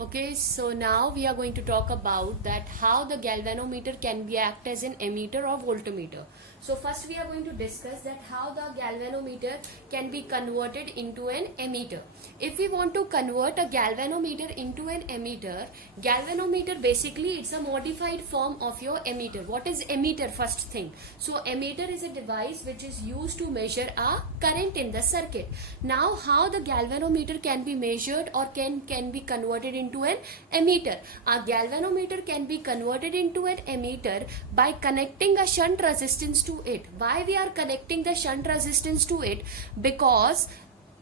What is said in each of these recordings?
Okay, so now we are going to talk about that how the galvanometer can be act as an ammeter or voltmeter. So first we are going to discuss that how the galvanometer can be converted into an ammeter. If we want to convert a galvanometer into an ammeter, galvanometer basically it's a modified form of your ammeter. What is ammeter first thing? So ammeter is a device which is used to measure a current in the circuit. Now how the galvanometer can be measured or can be converted into an ammeter? A galvanometer can be converted into an ammeter by connecting a shunt resistance to it. Why we are connecting the shunt resistance to it? Because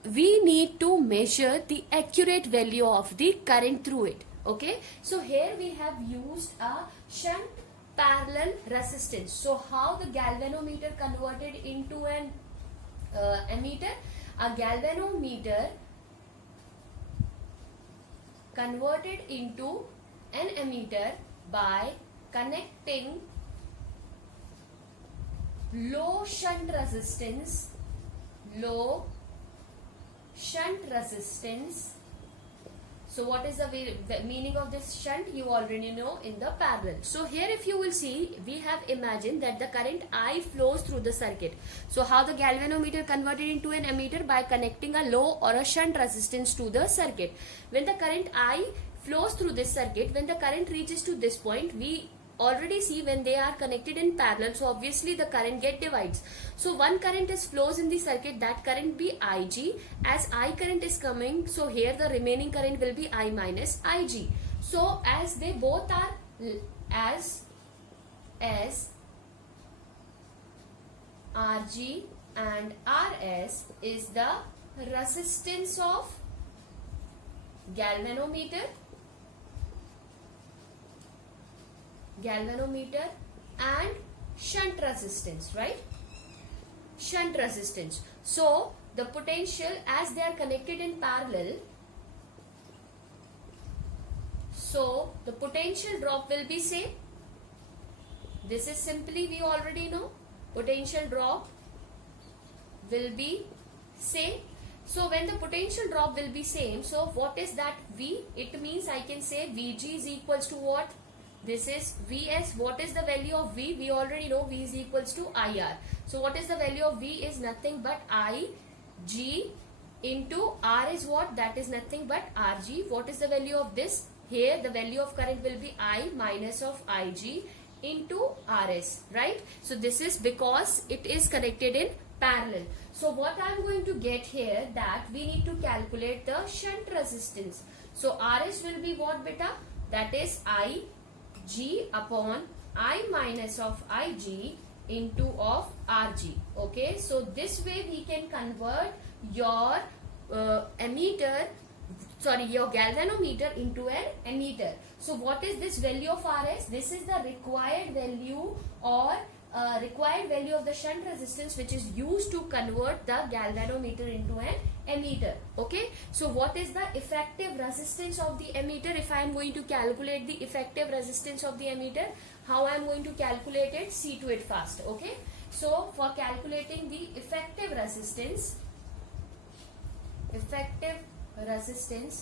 we need to measure the accurate value of the current through it. Okay, so here we have used a shunt parallel resistance. So how the galvanometer converted into an ammeter? A galvanometer converted into an ammeter by connecting low shunt resistance So what is the meaning of this shunt? You already know in the parallel. So here if you will see, we have imagined that the current I flows through the circuit. So how the galvanometer converted into an ammeter? By connecting a low or a shunt resistance to the circuit. When the current I flows through this circuit, when the current reaches to this point, we already see when they are connected in parallel, so obviously the current get divides. So one current is flows in the circuit, that current be Ig. As I current is coming, so here the remaining current will be I minus Ig. So as they both are as Rg and Rs is the resistance of galvanometer and shunt resistance, right? Shunt resistance. So the potential, as they are connected in parallel, so the potential drop will be same. This is simply, we already know, potential drop will be same. So when the potential drop will be same, so what is that V? It means I can say Vg is equals to what? This is Vs. What is the value of V? We already know V is equals to IR. So what is the value of V? Is nothing but Ig into R is what? That is nothing but Rg. What is the value of this? Here the value of current will be I minus of Ig into Rs, right? So this is because it is connected in parallel. So what I am going to get here, that we need to calculate the shunt resistance. So Rs will be what, beta? That is Ig upon I minus of Ig into of Rg. Okay, so this way we can convert your your galvanometer into an ammeter. So what is this value of Rs? This is the required value or required value of the shunt resistance which is used to convert the galvanometer into an ammeter. Okay, so what is the effective resistance of the ammeter? If I am going to calculate the effective resistance of the ammeter, how I am going to calculate it? See to it fast. Okay, so for calculating the effective resistance,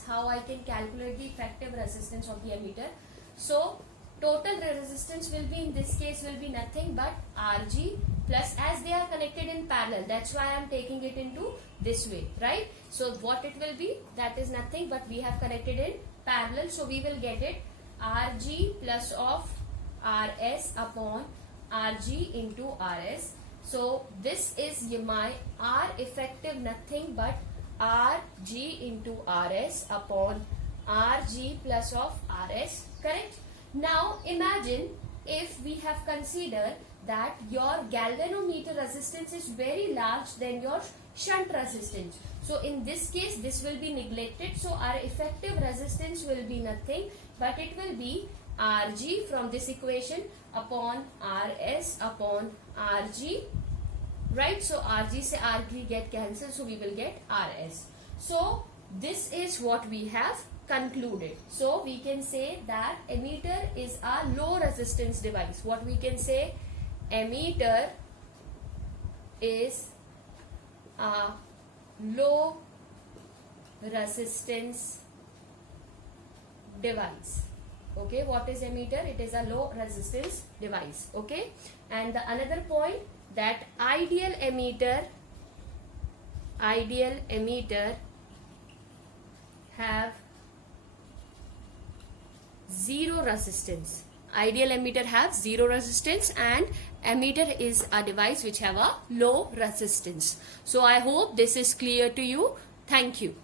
how I can calculate the effective resistance of the ammeter? So total resistance will be, in this case, will be nothing but Rg plus, as they are connected in parallel, that's why I am taking it into this way, right? So what it will be? That is nothing but we have connected in parallel, so we will get it Rg plus of Rs upon Rg into Rs. So this is my R effective, nothing but Rg into Rs upon Rg plus of Rs, correct? Now imagine if we have considered that your galvanometer resistance is very large than your shunt resistance. So in this case this will be neglected. So our effective resistance will be nothing but it will be Rg from this equation upon Rs upon Rg, right? So Rg se Rg get cancelled, so we will get Rs. So this is what we have concluded. So we can say that ammeter is a low resistance device. What we can say? Ammeter is a low resistance device. Okay, what is emitter? It is a low resistance device. Okay, and the another point that ideal emitter have zero resistance. Ideal emitter have zero resistance, and emitter is a device which have a low resistance. So I hope this is clear to you. Thank you.